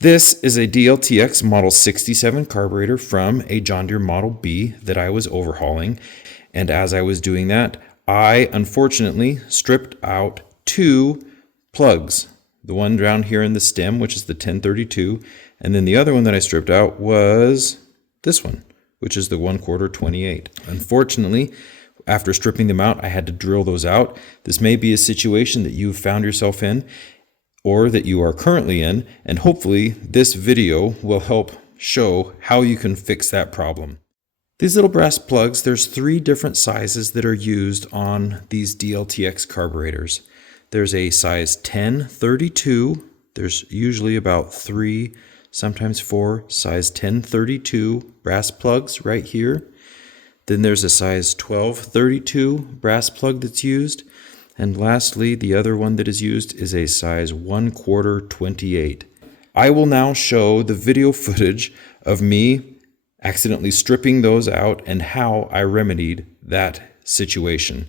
This is a DLTX Model 67 carburetor from a John Deere Model B that I was overhauling. And as I was doing that, I unfortunately stripped out two plugs. The one down here in the stem, which is the 1032, and then the other one that I stripped out was this one, which is the 1/4 28. Unfortunately, after stripping them out, I had to drill those out. This may be a situation that you've found yourself in, or that you are currently in, and hopefully this video will help show how you can fix that problem. These little brass plugs, there's 3 different sizes that are used on these DLTX carburetors. There's a size 1032, there's usually about 3, sometimes 4 size 1032 brass plugs right here. Then there's a size 1232 brass plug that's used. And lastly, the other one that is used is a size 1/4 28. I will now show the video footage of me accidentally stripping those out and how I remedied that situation.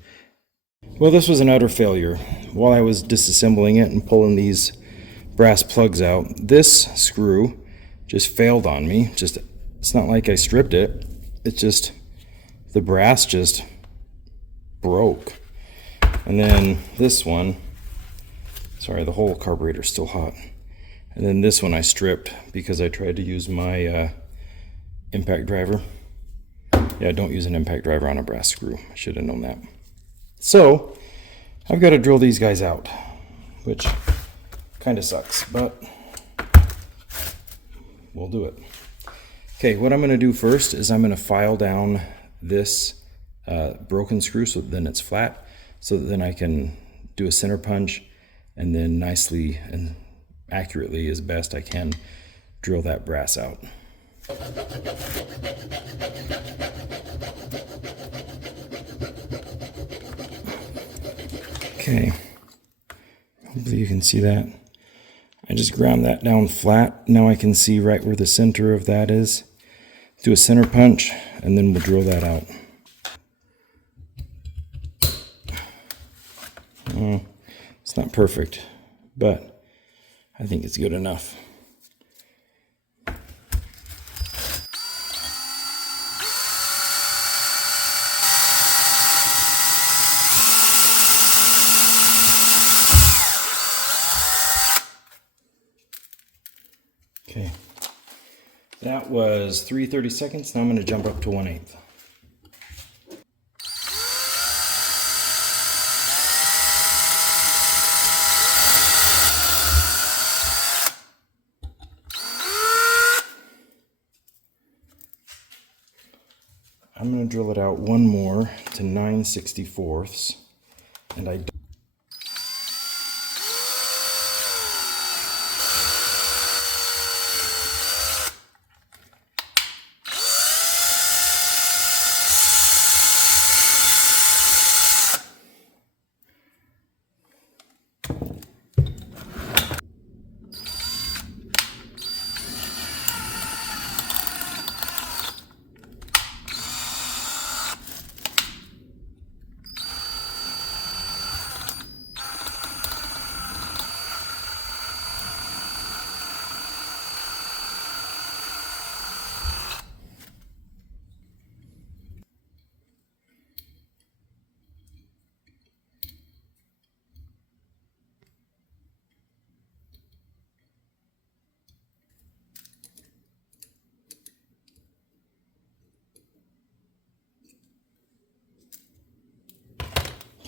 Well, this was an utter failure. While I was disassembling it and pulling these brass plugs out, this screw just failed on me. It's not like I stripped it. It's just, the brass just broke. And then this one, sorry, the whole carburetor's still hot. And then this one I stripped because I tried to use my impact driver. Yeah, don't use an impact driver on a brass screw. I should have known that. So I've got to drill these guys out, which kind of sucks, but we'll do it. Okay, what I'm going to do first is I'm going to file down this broken screw so that then it's flat, so that then I can do a center punch and then nicely and accurately as best I can drill that brass out. Okay, hopefully you can see that. I just ground that down flat. Now I can see right where the center of that is. Do a center punch and then we'll drill that out. It's not perfect, but I think it's good enough. Okay, that was 3/32. Now I'm going to jump up to 1/8. I'm going to drill it out one more to 9/64, and I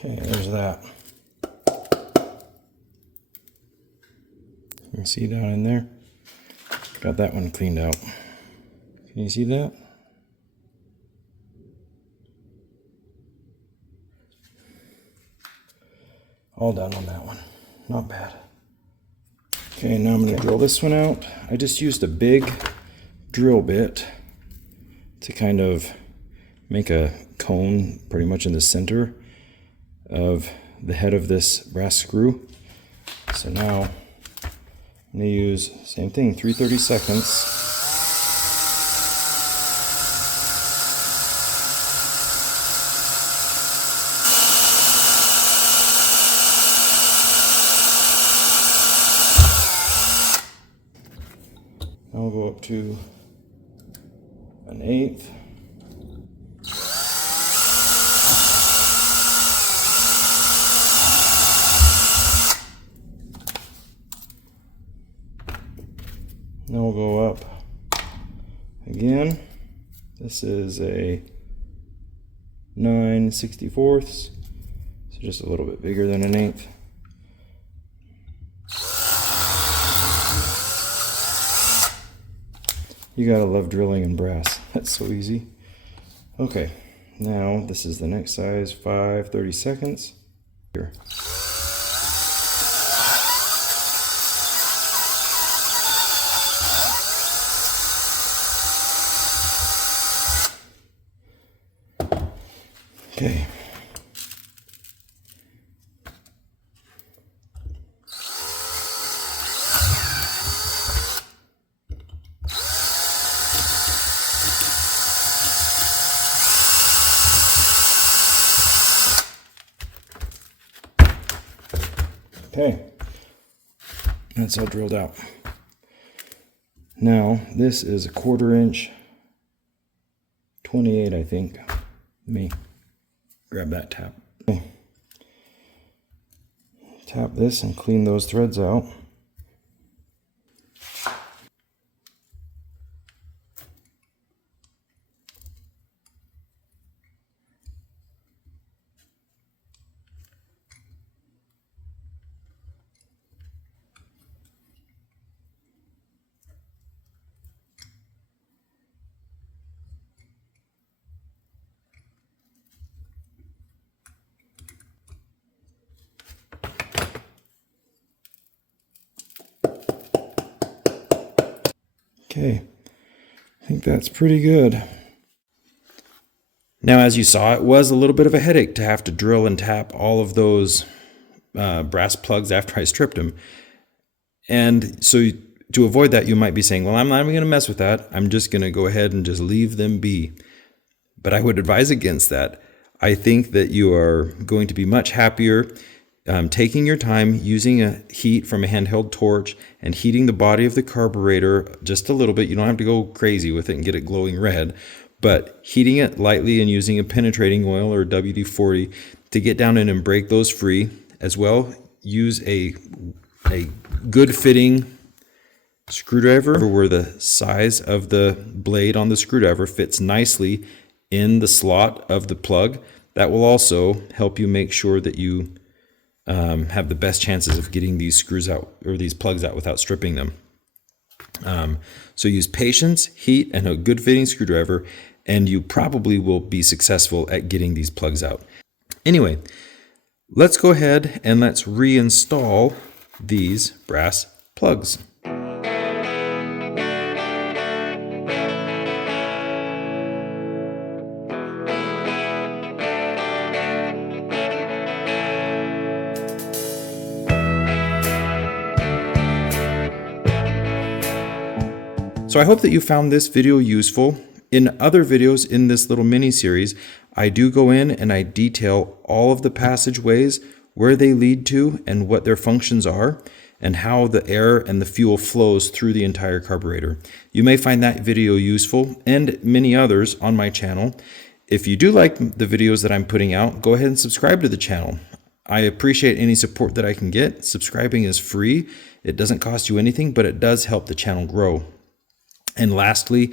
Okay, there's that. You can see down in there. Got that one cleaned out. Can you see that? All done on that one. Not bad. Okay, now I'm going to drill this one out. I just used a big drill bit to kind of make a cone pretty much in the center of the head of this brass screw. So now I'm going to use, same thing, 3/32. I'll go up to 1/8. Now we'll go up again. This is a 9/64, so just a little bit bigger than 1/8. You gotta love drilling in brass. That's so easy. Okay, now this is the next size, 5/32. Here. Okay. Okay, that's all drilled out. Now, this is a 1/4 inch, 28, I think. Let me grab that tap. Okay. Tap this and clean those threads out. Okay, I think that's pretty good. Now, as you saw, it was a little bit of a headache to have to drill and tap all of those brass plugs after I stripped them. And so to avoid that, you might be saying, well, I'm not even going to mess with that. I'm just going to go ahead and just leave them be. But I would advise against that. I think that you are going to be much happier taking your time, using a heat from a handheld torch and heating the body of the carburetor just a little bit. You don't have to go crazy with it and get it glowing red, but heating it lightly and using a penetrating oil or WD-40 to get down in and break those free. As well, use a good fitting screwdriver where the size of the blade on the screwdriver fits nicely in the slot of the plug. That will also help you make sure that you have the best chances of getting these screws out or these plugs out without stripping them. So use patience, heat, and a good fitting screwdriver, and you probably will be successful at getting these plugs out. Anyway, let's go ahead and let's reinstall these brass plugs. So I hope that you found this video useful. In other videos in this little mini series, I do go in and I detail all of the passageways, where they lead to and what their functions are, and how the air and the fuel flows through the entire carburetor. You may find that video useful and many others on my channel. If you do like the videos that I'm putting out, go ahead and subscribe to the channel. I appreciate any support that I can get. Subscribing is free. It doesn't cost you anything, but it does help the channel grow. And lastly,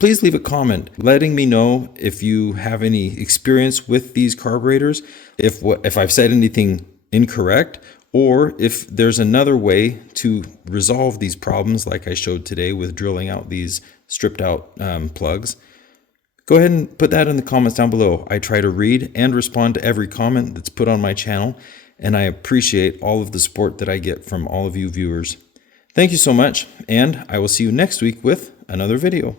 please leave a comment letting me know if you have any experience with these carburetors, if I've said anything incorrect, or if there's another way to resolve these problems like I showed today with drilling out these stripped out plugs. Go ahead and put that in the comments down below. I try to read and respond to every comment that's put on my channel, and I appreciate all of the support that I get from all of you viewers. Thank you so much, and I will see you next week with another video.